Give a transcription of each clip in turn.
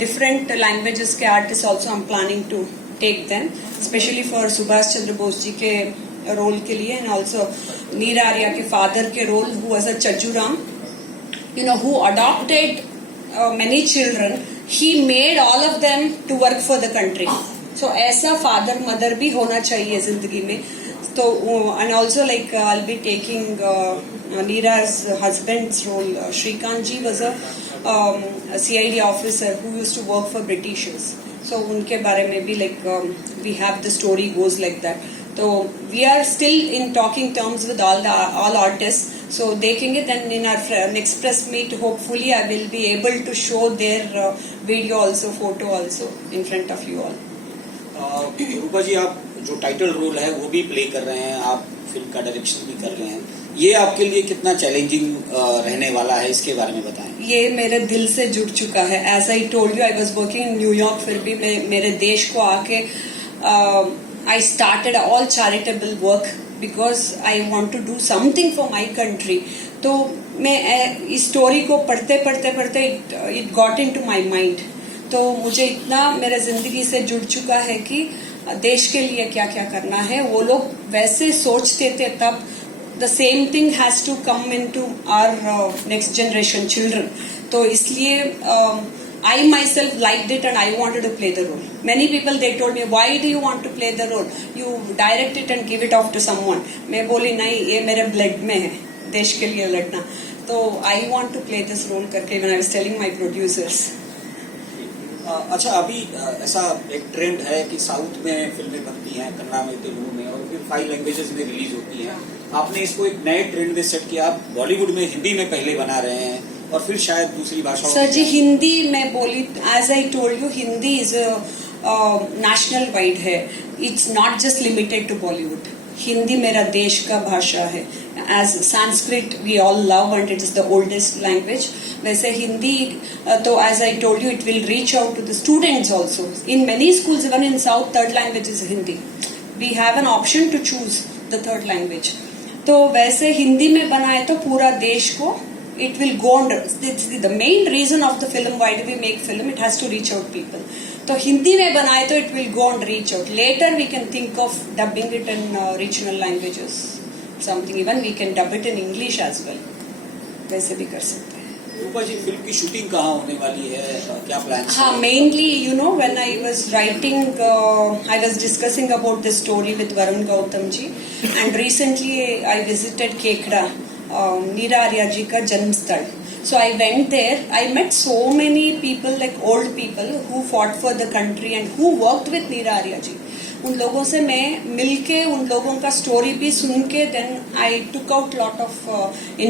different languages के artists also I'm planning to take them, especially for Subhash Chandra Bose जी के role के लिए, and also नीरा आर्या के father के role, who was a Chajuram, who adopted many children. He made all of them to work for the country. So ऐसा father mother भी होना चाहिए जिंदगी में. So and also like I'll be taking Neera's husband's role. Shrikant ji was a CID officer who used to work for Britishers. So उनके बारे में भी like we have the story goes like that. So we are still in talking terms with all artists. So देखेंगे, then in our next press meet hopefully I will be able to show their video also, photo also in front of you all. रूपा जी, आप जो title role है वो भी play कर रहे हैं, आप फिल्म का डायरेक्शन भी कर रहे हैं, ये आपके लिए कितना चैलेंजिंग रहने वाला है, इसके बारे में बताएं। ये मेरे दिल से जुड़ चुका है. As I told you, I was working in New York, फिर भी मेरे देश को आके I started all charitable work because I want to do something for my country. तो मैं इस स्टोरी को पढ़ते पढ़ते it got into my mind. तो मुझे इतना मेरे जिंदगी से जुड़ चुका है कि देश के लिए क्या क्या करना है. वो लोग वैसे सोचते थे तब. The same thing has to come into our next generation children. तो इसलिए I myself liked it and I wanted to play the role. Many people they told me, why do you want to play the role? You direct it and give it off to someone. मैं बोली नहीं, ये मेरे blood में है देश के लिए लड़ना. तो I want to play this role करके when I was telling my producers. अच्छा, अभी ऐसा एक ट्रेंड है कि साउथ में फिल्में बनती हैं, कन्नड़ा में, तेलुगु में, और फिर 5 लैंग्वेजेस में रिलीज होती हैं. आपने इसको एक नए ट्रेंड में सेट किया. आप बॉलीवुड में हिंदी में पहले बना रहे हैं और फिर शायद दूसरी भाषाओं. सर जी, हिंदी में बोली, as I told you, Hindi is national wide है. It's not just limited to Bollywood. Hindi मेरा देश का भाषा है. As Sanskrit we all love and it is the oldest language. वैसे हिंदी तो as I told you, it will reach out to the students also. In many schools even in south, third language is Hindi. We have an option to choose the third language. तो वैसे हिंदी में बनाए तो पूरा देश को it will go on. The main reason of the film, why do we make film, it has to reach out people. तो हिंदी में बनाए तो it will go on reach out. Later we can think of dubbing it in regional languages, something. Even we can dub it in English as well. वैसे भी कर सकते हैं. रूपा जी, film की शूटिंग कहाँ होने वाली है, क्या प्लान? हाँ, mainly when I was writing, I was discussing about this story with Varun Gautam ji, and recently I visited Kekda, नीरा आर्या जी का जन्म स्थल. So I went there. I met so many people, like old people who fought for the country and who worked with नीरा आर्या जी. उन लोगों से मैं मिलके, उन लोगों का स्टोरी भी सुन के, then I took out lot of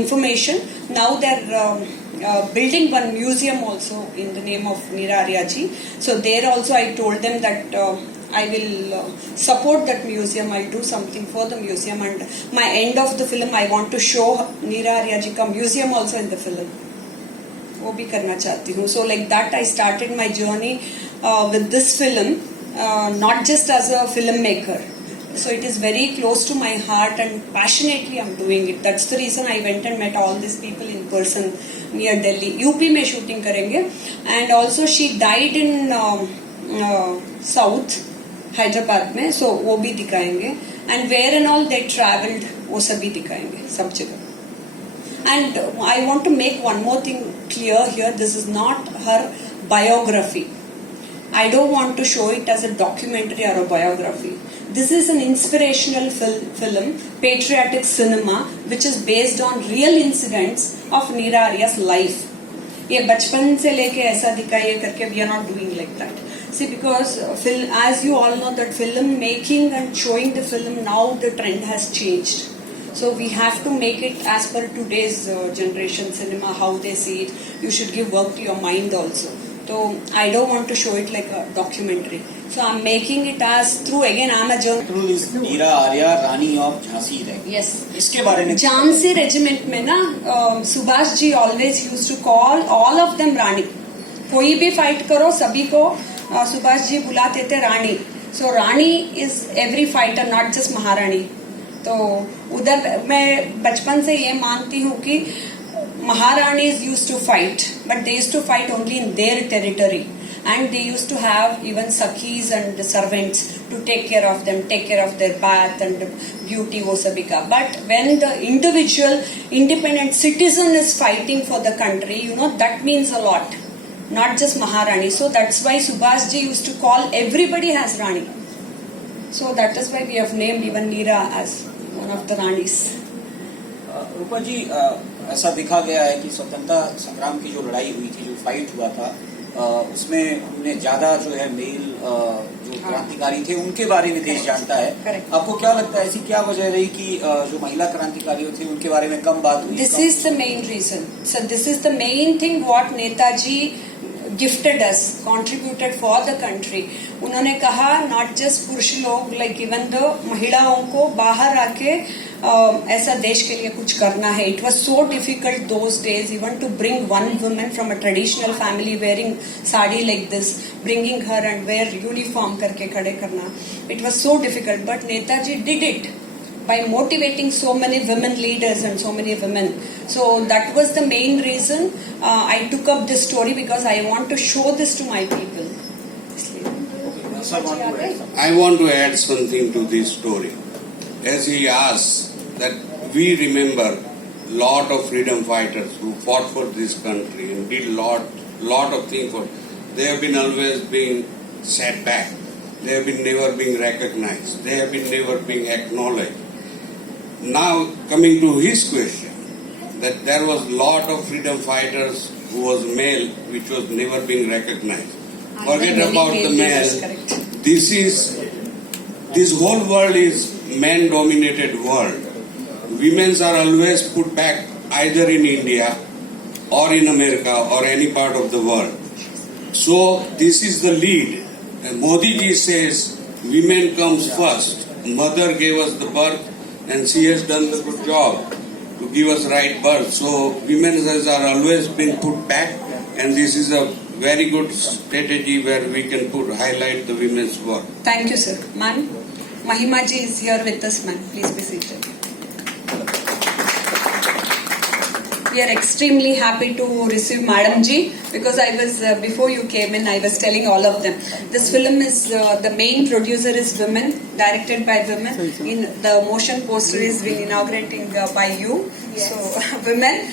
information. Now they're building one museum also in the name of Neera Arya ji. So there also I told them that I will support that museum. I'll do something for the museum, and my end of the film I want to show नीरा आर्या जी का museum also in the film. वो भी करना चाहती हूँ. So like that I started my journey with this film, not just as a filmmaker. So it is very close to my heart and passionately I'm doing it. That's the reason I went and met all these people in person near Delhi. UP में shooting करेंगे. And also she died in South Hyderabad में, सो वो भी दिखाएंगे. And where and all they travelled, वो सभी दिखाएंगे सब जगह. And I want to make one more thing clear here. This is not her biography. I don't want to show it as a documentary or a biography. This is an inspirational film, patriotic cinema, which is based on real incidents of Neera Arya's life. ये बचपन से लेके ऐसा दिखाइए करके we are not doing like that. See, because as you all know that film making and showing the film, now the trend has changed. So we have to make it as per today's generation cinema, how they see it. You should give work to your mind also. So I don't want to show it like a documentary. So I'm making it as through, again I'm a journalist. Neera Arya, Rani of Jhansi रही. Yes. इसके बारे में Jhansi regiment में ना Subhash ji always use to call all of them Rani. कोई भी fight करो सभी को सुभाष जी बुलाते थे रानी. So rani is every fighter, not just maharani. तो उधर मैं बचपन से ये मानती हूँ कि Maharanis used to fight, but they used to fight only in their territory. And they used to have even sakhis and servants to take care of them, take care of their bath and beauty, wo sabhi ka. But when the individual independent citizen is fighting for the country, that means a lot. Not just Maharani. So that's why Subhash ji used to call everybody as Rani. So that is why we have named even Neera as one of the Ranis. रूपा जी, ऐसा देखा गया है कि स्वतंत्रता संग्राम की जो लड़ाई हुई थी, जो फाइट हुआ था, उसमें हमने ज्यादा जो है मेल जो क्रांतिकारी थे उनके बारे में देश जानता है. Correct. आपको क्या लगता है ऐसी क्या वजह रही कि जो महिला क्रांतिकारी थे उनके बारे में कम बात हुई? This is the main reason. So this is the main thing what Netaji gifted us, contributed for the country. उन्होंने कहा not just पुरुष लोग, like even the महिलाओं को बाहर आके ऐसा देश के लिए कुछ करना है. It was so difficult those days even to bring one woman from a traditional family wearing sari like this, bringing her and wear uniform करके खड़े करना. It was so difficult, but Netaji did it by motivating so many women leaders and so many women. So that was the main reason I took up this story, because I want to show this to my people. Sir, want to add something? I want to add something to this story. As he asked, that we remember lot of freedom fighters who fought for this country and did lot of things for. They have been always being set back. They have been never being recognized. They have been never being acknowledged. Now coming to his question, that there was lot of freedom fighters who was male, which was never being recognized. Forget about the male. This whole world is man-dominated world. Women are always put back either in India or in America or any part of the world. So this is the lead. And Modi ji says women comes first. Mother gave us the birth and she has done the good job to give us right birth. So women are always been put back, and this is a very good strategy where we can highlight the women's work. Thank you, sir. Man, Mahima ji is here with us, man. Please be seated. We are extremely happy to receive Madam Ji, because I was, before you came in, I was telling all of them. This film is, the main producer is women, directed by women. In the motion poster is been inaugurating by you. Yes. So, women.